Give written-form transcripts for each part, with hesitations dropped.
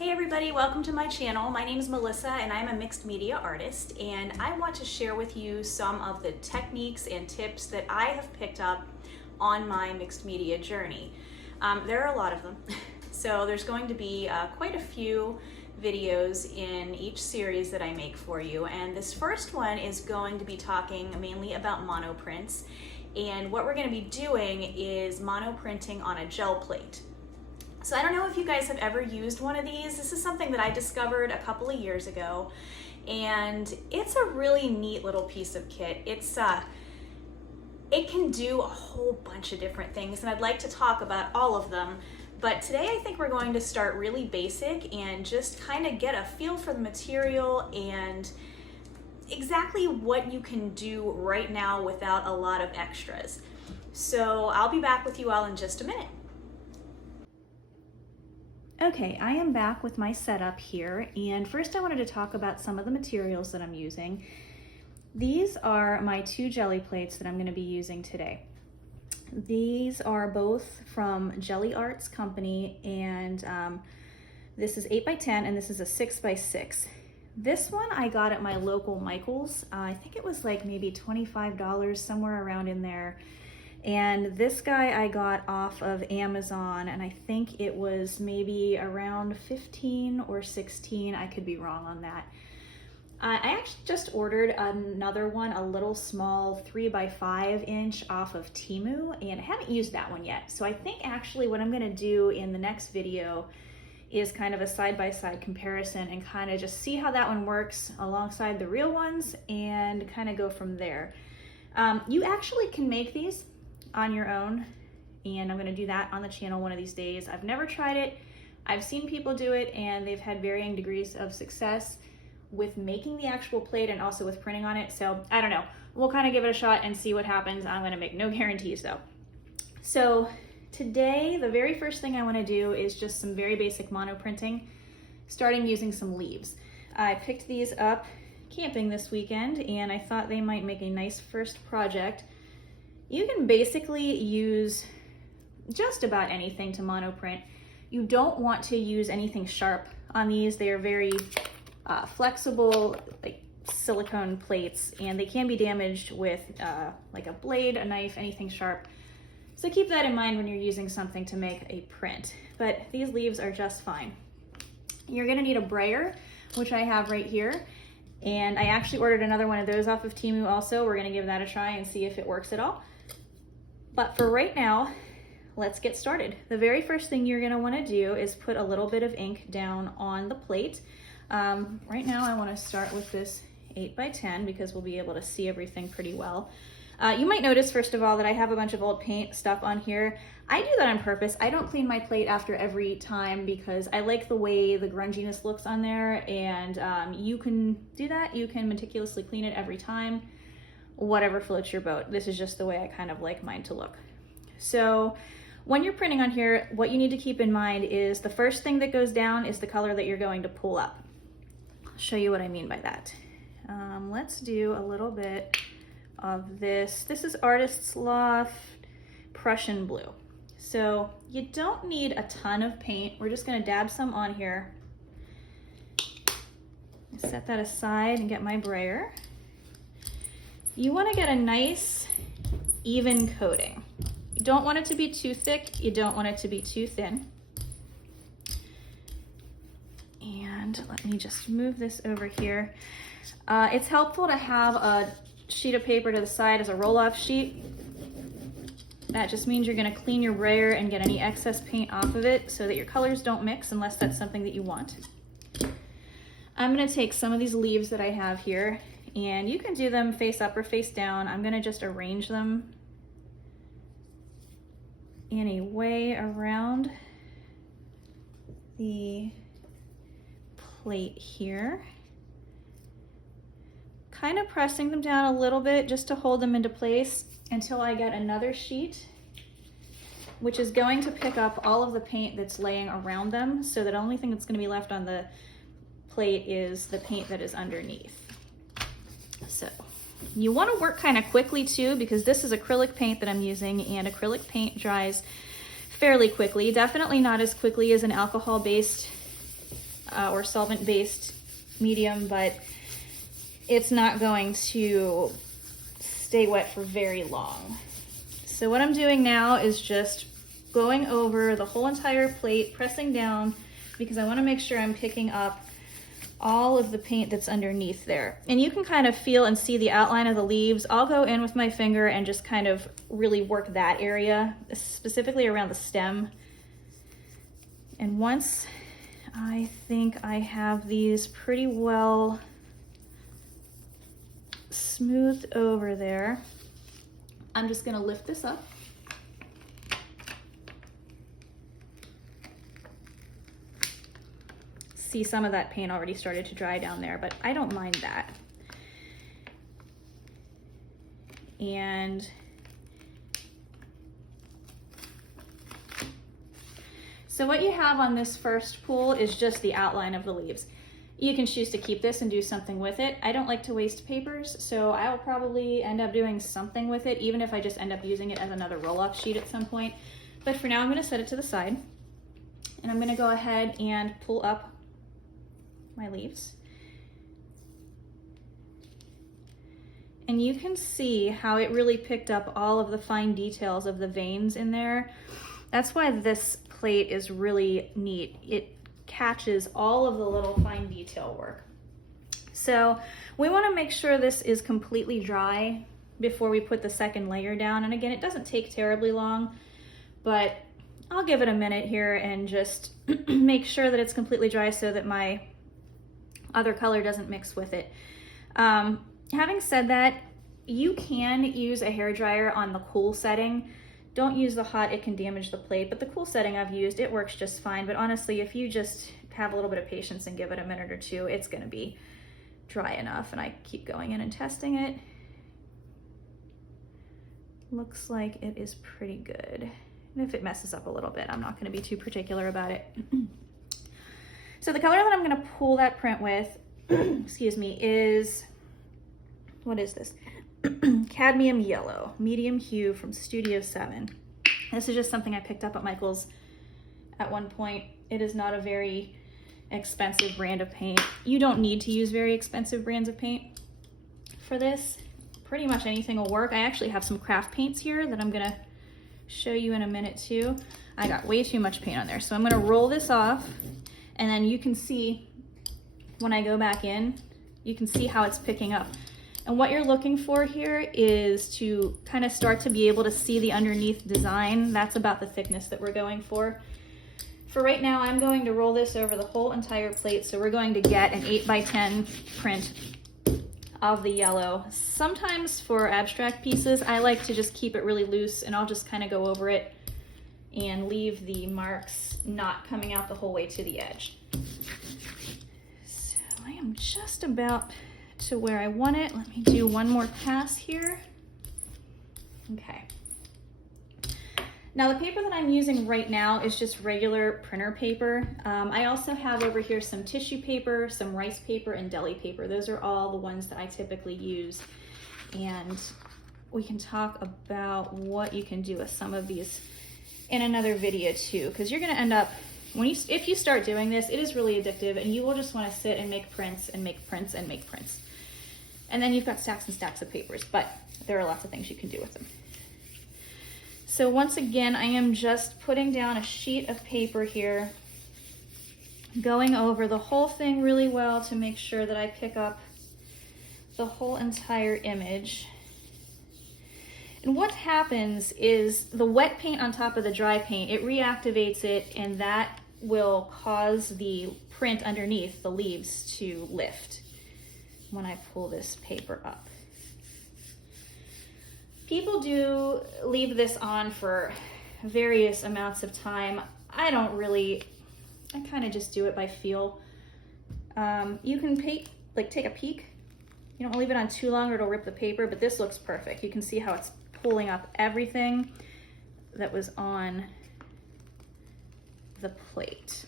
Hey everybody, welcome to my channel. My name is Melissa and I'm a mixed media artist, and I want to share with you some of the techniques and tips that I have picked up on my mixed media journey. There are a lot of them, so there's going to be quite a few videos in each series that I make for you, and this first one is going to be talking mainly about monoprints, and what we're going to be doing is monoprinting on a gel plate. So I don't know if you guys have ever used one of these. This is something that I discovered a couple of years ago, and it's a really neat little piece of kit. It can do a whole bunch of different things, and I'd like to talk about all of them. But today I think we're going to start really basic and just kind of get a feel for the material and exactly what you can do right now without a lot of extras. So I'll be back with you all in just a minute. Okay, I am back with my setup here, and first I wanted to talk about some of the materials that I'm using. These are my two jelly plates that I'm going to be using today. These are both from Gelli Arts Company, and this is 8x10 and this is a 6x6. This one I got at my local Michael's. I think it was like maybe $25, somewhere around in there. And this guy I got off of Amazon, and I think it was maybe around 15 or 16. I could be wrong on that. I actually just ordered another one, a little small 3x5 inch off of Temu, and I haven't used that one yet. So I think actually what I'm gonna do in the next video is kind of a side-by-side comparison and kind of just see how that one works alongside the real ones and kind of go from there. You actually can make these on your own, and I'm going to do that on the channel one of these days. I've never tried it. I've seen people do it, and they've had varying degrees of success with making the actual plate and also with printing on it. So I don't know. We'll kind of give it a shot and see what happens. I'm going to make no guarantees though. So today, the very first thing I want to do is just some very basic mono printing, starting using some leaves. I picked these up camping this weekend, and I thought they might make a nice first project. You can basically use just about anything to monoprint. You don't want to use anything sharp on these. They are very flexible, like silicone plates, and they can be damaged with like a blade, a knife, anything sharp. So keep that in mind when you're using something to make a print. But these leaves are just fine. You're gonna need a brayer, which I have right here. And I actually ordered another one of those off of Temu also. We're gonna give that a try and see if it works at all. But for right now, let's get started. The very first thing you're gonna wanna do is put a little bit of ink down on the plate. Right now I wanna start with this 8x10 because we'll be able to see everything pretty well. You might notice, first of all, that I have a bunch of old paint stuff on here. I do that on purpose. I don't clean my plate after every time because I like the way the grunginess looks on there, and you can do that. You can meticulously clean it every time, whatever floats your boat. This is just the way I kind of like mine to look. So when you're printing on here, what you need to keep in mind is the first thing that goes down is the color that you're going to pull up. I'll show you what I mean by that. Let's do a little bit of this. This is Artist's Loft Prussian Blue. So you don't need a ton of paint. We're just gonna dab some on here. Set that aside and get my brayer. You wanna get a nice, even coating. You don't want it to be too thick. You don't want it to be too thin. And let me just move this over here. It's helpful to have a sheet of paper to the side as a roll-off sheet. That just means you're gonna clean your brayer and get any excess paint off of it so that your colors don't mix unless that's something that you want. I'm gonna take some of these leaves that I have here, and you can do them face up or face down. I'm gonna just arrange them in a way around the plate here. Kind of pressing them down a little bit just to hold them into place until I get another sheet, which is going to pick up all of the paint that's laying around them, so that the only thing that's going to be left on the plate is the paint that is underneath. So you want to work kind of quickly too, because this is acrylic paint that I'm using, and acrylic paint dries fairly quickly. Definitely not as quickly as an alcohol-based or solvent-based medium, but it's not going to stay wet for very long. So what I'm doing now is just going over the whole entire plate, pressing down, because I want to make sure I'm picking up all of the paint that's underneath there. And you can kind of feel and see the outline of the leaves. I'll go in with my finger and just kind of really work that area, specifically around the stem. And once I think I have these pretty well smoothed over there, I'm just gonna lift this up. See, some of that paint already started to dry down there, but I don't mind that. And so what you have on this first pool is just the outline of the leaves. You can choose to keep this and do something with it. I don't like to waste papers, so I will probably end up doing something with it, even if I just end up using it as another roll-off sheet at some point. But for now, I'm gonna set it to the side, and I'm gonna go ahead and pull up my leaves. And you can see how it really picked up all of the fine details of the veins in there. That's why this plate is really neat. It catches all of the little fine detail work. So we want to make sure this is completely dry before we put the second layer down. And again, it doesn't take terribly long, but I'll give it a minute here and just make sure that it's completely dry so that my other color doesn't mix with it. Having said that, you can use a hairdryer on the cool setting. Don't use the hot, it can damage the plate, but the cool setting I've used, it works just fine. But honestly, if you just have a little bit of patience and give it a minute or two, it's gonna be dry enough. And I keep going in and testing it. Looks like it is pretty good. And if it messes up a little bit, I'm not gonna be too particular about it. So the color that I'm gonna pull that print with, excuse me, is, what is this? Cadmium Yellow, medium hue from Studio 7. This is just something I picked up at Michael's at one point. It is not a very expensive brand of paint. You don't need to use very expensive brands of paint for this. Pretty much anything will work. I actually have some craft paints here that I'm gonna show you in a minute too. I got way too much paint on there. So I'm gonna roll this off, and then you can see when I go back in, you can see how it's picking up. And what you're looking for here is to kind of start to be able to see the underneath design. That's about the thickness that we're going for. For right now, I'm going to roll this over the whole entire plate. So we're going to get an 8x10 print of the yellow. Sometimes for abstract pieces, I like to just keep it really loose, and I'll just kind of go over it and leave the marks not coming out the whole way to the edge. So I am just about to where I want it. Let me do one more pass here. Okay. Now the paper that I'm using right now is just regular printer paper. I also have over here some tissue paper, some rice paper, and deli paper. Those are all the ones that I typically use. And we can talk about what you can do with some of these in another video too, because you're gonna end up, if you start doing this, it is really addictive, and you will just wanna sit and make prints and make prints and make prints. And then you've got stacks and stacks of papers, but there are lots of things you can do with them. So once again, I am just putting down a sheet of paper here, going over the whole thing really well to make sure that I pick up the whole entire image. And what happens is the wet paint on top of the dry paint, it reactivates it, and that will cause the print underneath the leaves to lift when I pull this paper up. People do leave this on for various amounts of time. I don't really, I kind of just do it by feel. You can take a peek. You don't leave it on too long or it'll rip the paper, but this looks perfect. You can see how it's pulling up everything that was on the plate.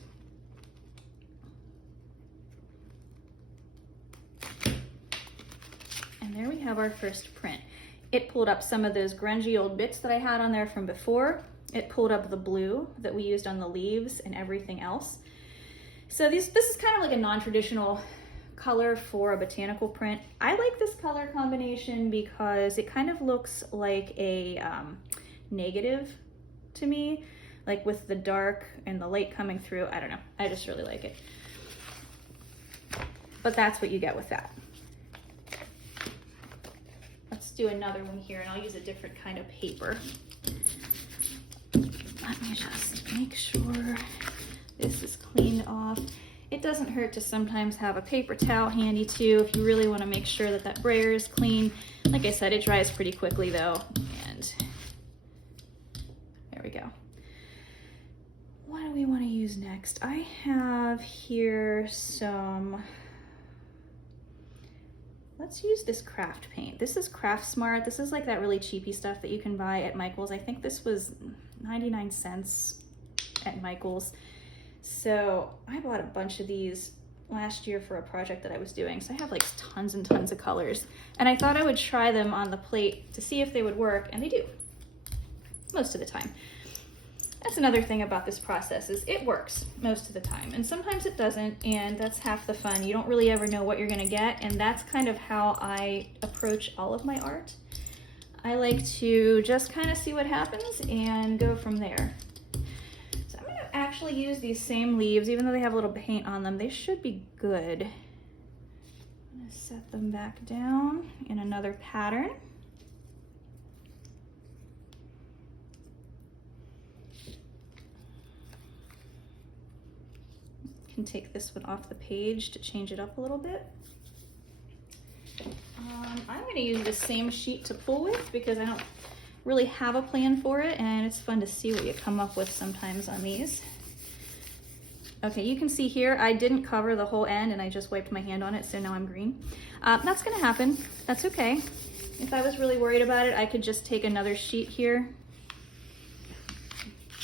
And there we have our first print. It pulled up some of those grungy old bits that I had on there from before. It pulled up the blue that we used on the leaves and everything else. So this is kind of like a non-traditional color for a botanical print. I like this color combination because it kind of looks like a negative to me, like with the dark and the light coming through. I don't know, I just really like it. But that's what you get with that. Let's do another one here, and I'll use a different kind of paper. Let me just make sure this is cleaned off. It doesn't hurt to sometimes have a paper towel handy too if you really want to make sure that that brayer is clean. Like I said, it dries pretty quickly though, and there we go. What do we want to use next? I have here some, let's use this craft paint. This is Craft Smart. This is like that really cheapy stuff that you can buy at Michael's. I think this was 99 cents at Michael's. So I bought a bunch of these last year for a project that I was doing. So I have like tons and tons of colors. And I thought I would try them on the plate to see if they would work, and they do, most of the time. That's another thing about this process, is it works most of the time. And sometimes it doesn't, and that's half the fun. You don't really ever know what you're gonna get, and that's kind of how I approach all of my art. I like to just kind of see what happens and go from there. Actually use these same leaves, even though they have a little paint on them. They should be good. I'm gonna set them back down in another pattern. Can take this one off the page to change it up a little bit. I'm gonna use the same sheet to pull with because I don't really have a plan for it, and it's fun to see what you come up with sometimes on these. Okay, you can see here, I didn't cover the whole end and I just wiped my hand on it, so now I'm green. That's gonna happen, that's okay. If I was really worried about it, I could just take another sheet here,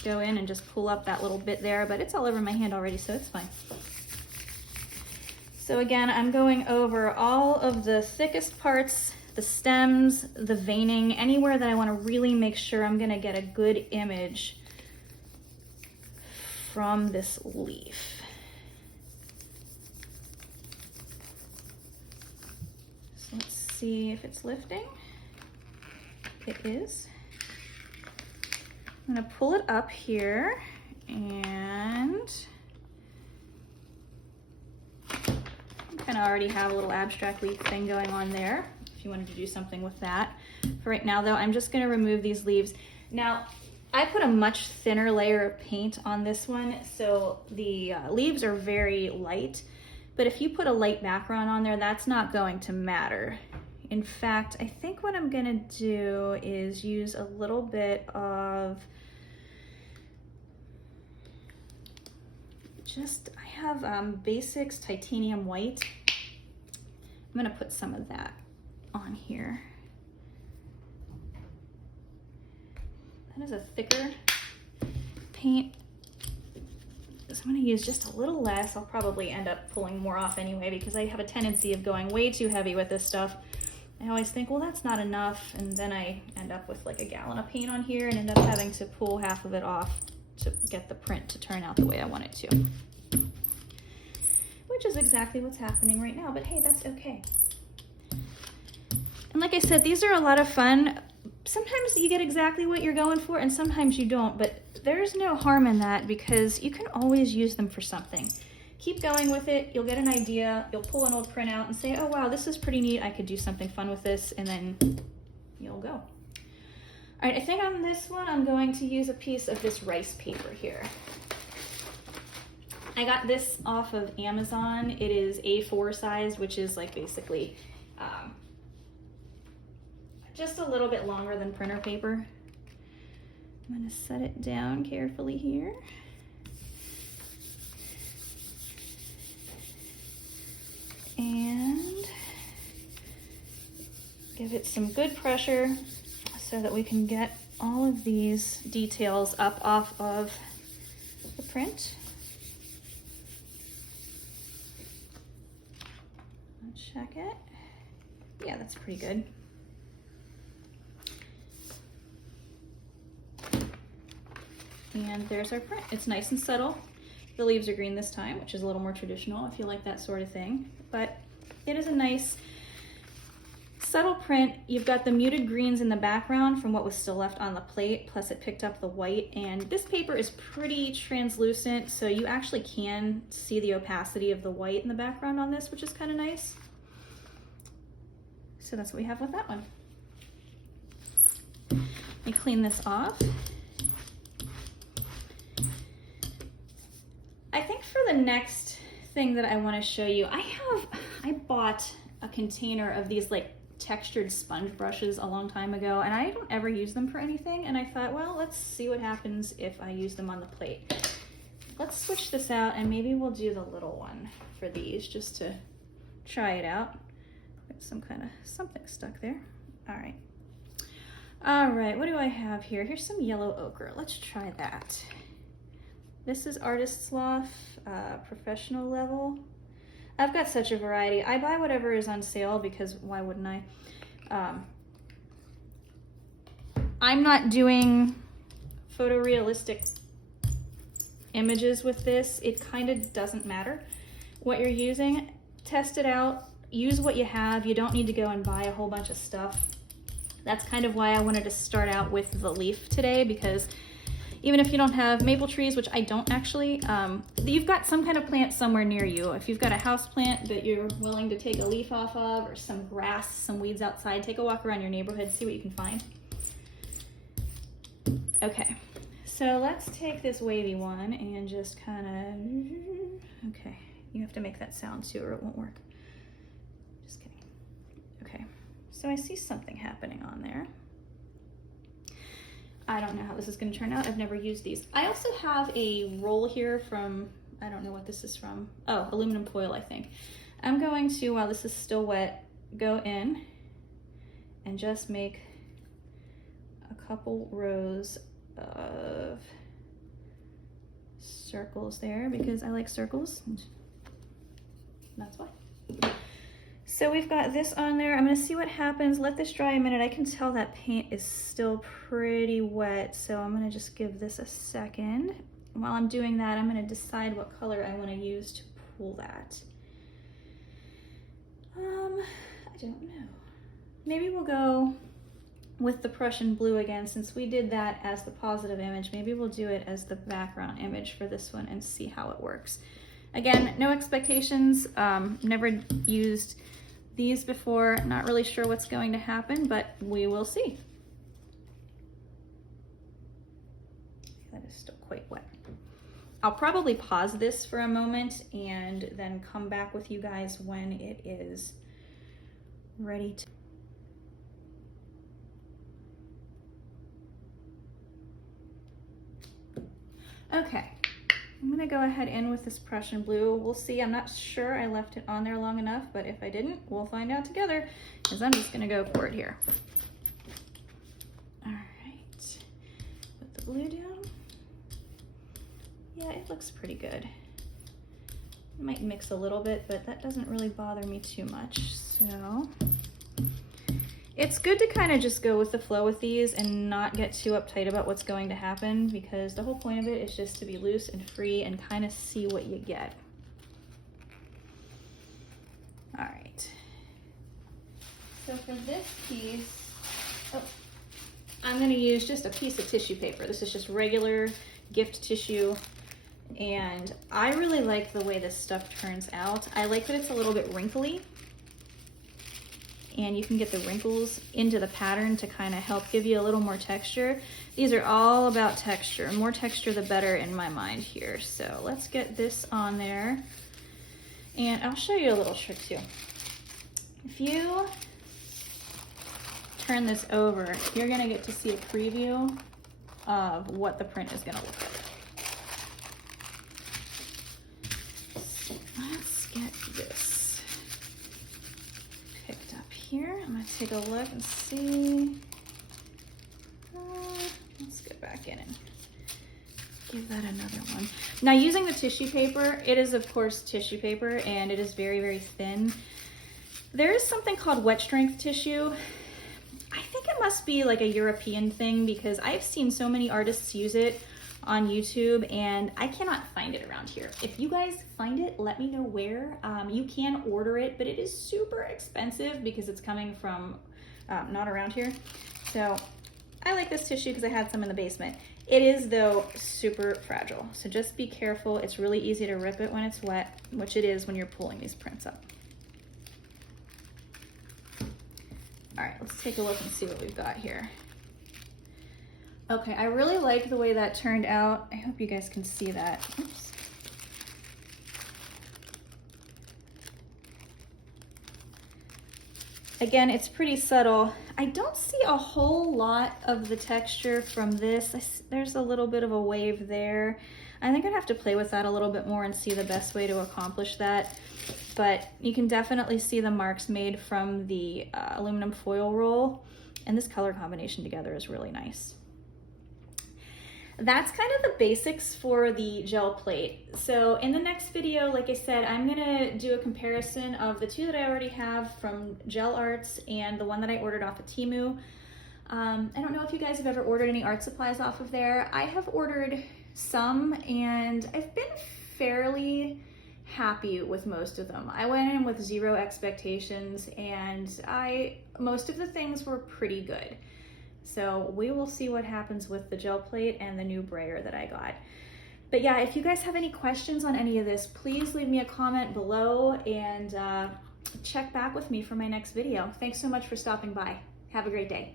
go in and just pull up that little bit there, but it's all over my hand already, so it's fine. So again, I'm going over all of the thickest parts, the stems, the veining, anywhere that I want to really make sure I'm going to get a good image from this leaf. So let's see if it's lifting. It is. I'm going to pull it up here, and kind of already have a little abstract leaf thing going on there if you wanted to do something with that. For right now though, I'm just going to remove these leaves. Now, I put a much thinner layer of paint on this one, so the leaves are very light, but if you put a light background on there, that's not going to matter. In fact, I think what I'm going to do is use a little bit of I have Basics Titanium White. I'm going to put some of that on here. That is a thicker paint, so I'm going to use just a little less. I'll probably end up pulling more off anyway because I have a tendency of going way too heavy with this stuff. I always think, well, that's not enough, and then I end up with like a gallon of paint on here and end up having to pull half of it off to get the print to turn out the way I want it to. Which is exactly what's happening right now, but hey, that's okay. And like I said, these are a lot of fun. Sometimes you get exactly what you're going for and sometimes you don't, but there's no harm in that because you can always use them for something. Keep going with it, you'll get an idea, you'll pull an old print out and say, oh wow, this is pretty neat, I could do something fun with this, and then you'll go. All right, I think on this one, I'm going to use a piece of this rice paper here. I got this off of Amazon. It is A4 size, which is like basically just a little bit longer than printer paper. I'm gonna set it down carefully here. And give it some good pressure so that we can get all of these details up off of the print. Let's check it. Yeah, that's pretty good. And there's our print. It's nice and subtle. The leaves are green this time, which is a little more traditional if you like that sort of thing. But it is a nice, subtle print. You've got the muted greens in the background from what was still left on the plate, plus it picked up the white. And this paper is pretty translucent, so you actually can see the opacity of the white in the background on this, which is kind of nice. So that's what we have with that one. Let me clean this off. I think for the next thing that I want to show you, I bought a container of these like textured sponge brushes a long time ago, and I don't ever use them for anything, and I thought, well, let's see what happens if I use them on the plate. Let's switch this out, and maybe we'll do the little one for these just to try it out. Got some kind of something stuck there. All right, what do I have here? Here's some yellow ochre. Let's try that. This is Artist's Loft, professional level. I've got such a variety. I buy whatever is on sale because why wouldn't I? I'm not doing photorealistic images with this. It kind of doesn't matter what you're using. Test it out. Use what you have. You don't need to go and buy a whole bunch of stuff. That's kind of why I wanted to start out with the leaf today, because even if you don't have maple trees, which I don't actually, you've got some kind of plant somewhere near you. If you've got a house plant that you're willing to take a leaf off of, or some grass, some weeds outside, take a walk around your neighborhood, see what you can find. Okay, so let's take this wavy one and just kind of, okay, you have to make that sound too or it won't work. Just kidding. Okay, so I see something happening on there. I don't know how this is going to turn out. I've never used these. I also have a roll here from, I don't know what this is from. Oh, aluminum foil, I think. I'm going to, while this is still wet, go in and just make a couple rows of circles there because I like circles. That's why. So we've got this on there. I'm gonna see what happens. Let this dry a minute. I can tell that paint is still pretty wet, so I'm gonna just give this a second. And while I'm doing that, I'm gonna decide what color I wanna use to pull that. I don't know. Maybe we'll go with the Prussian blue again, since we did that as the positive image. Maybe we'll do it as the background image for this one and see how it works. Again, no expectations. Never used these before, not really sure what's going to happen, but we will see. That is still quite wet. I'll probably pause this for a moment and then come back with you guys when it is ready to. Okay. I'm gonna go ahead in with this Prussian blue. We'll see, I'm not sure I left it on there long enough, but if I didn't, we'll find out together, because I'm just gonna go for it here. All right, put the blue down. Yeah, it looks pretty good. It might mix a little bit, but that doesn't really bother me too much, so. It's good to kind of just go with the flow with these and not get too uptight about what's going to happen, because the whole point of it is just to be loose and free and kind of see what you get. All right. So for this piece, I'm going to use just a piece of tissue paper. This is just regular gift tissue. And I really like the way this stuff turns out. I like that it's a little bit wrinkly. And you can get the wrinkles into the pattern to kind of help give you a little more texture. These are all about texture. More texture, the better in my mind here. So let's get this on there. And I'll show you a little trick too. If you turn this over, you're gonna get to see a preview of what the print is gonna look like. So let's get this here. I'm gonna take a look and see. Let's get back in and give that another one. Now, using the tissue paper, it is of course tissue paper and it is very, very thin. There is something called wet strength tissue. I think it must be like a European thing, because I've seen so many artists use it on YouTube, and I cannot find it around here. If you guys find it, let me know where. You can order it, but it is super expensive because it's coming from not around here. So I like this tissue because I had some in the basement. It is, though, super fragile, so just be careful. It's really easy to rip it when it's wet, which it is when you're pulling these prints up. All right, let's take a look and see what we've got here. Okay, I really like the way that turned out. I hope you guys can see that. Oops. Again, it's pretty subtle. I don't see a whole lot of the texture from this. There's a little bit of a wave there. I think I'd have to play with that a little bit more and see the best way to accomplish that. But you can definitely see the marks made from the aluminum foil roll, and this color combination together is really nice. That's kind of the basics for the gel plate. So in the next video, like I said, I'm gonna do a comparison of the two that I already have from Gel Arts and the one that I ordered off of Temu. I don't know if you guys have ever ordered any art supplies off of there. I have ordered some, and I've been fairly happy with most of them. I went in with zero expectations, and most of the things were pretty good. So we will see what happens with the gel plate and the new brayer that I got. But yeah, if you guys have any questions on any of this, please leave me a comment below, and check back with me for my next video. Thanks so much for stopping by. Have a great day.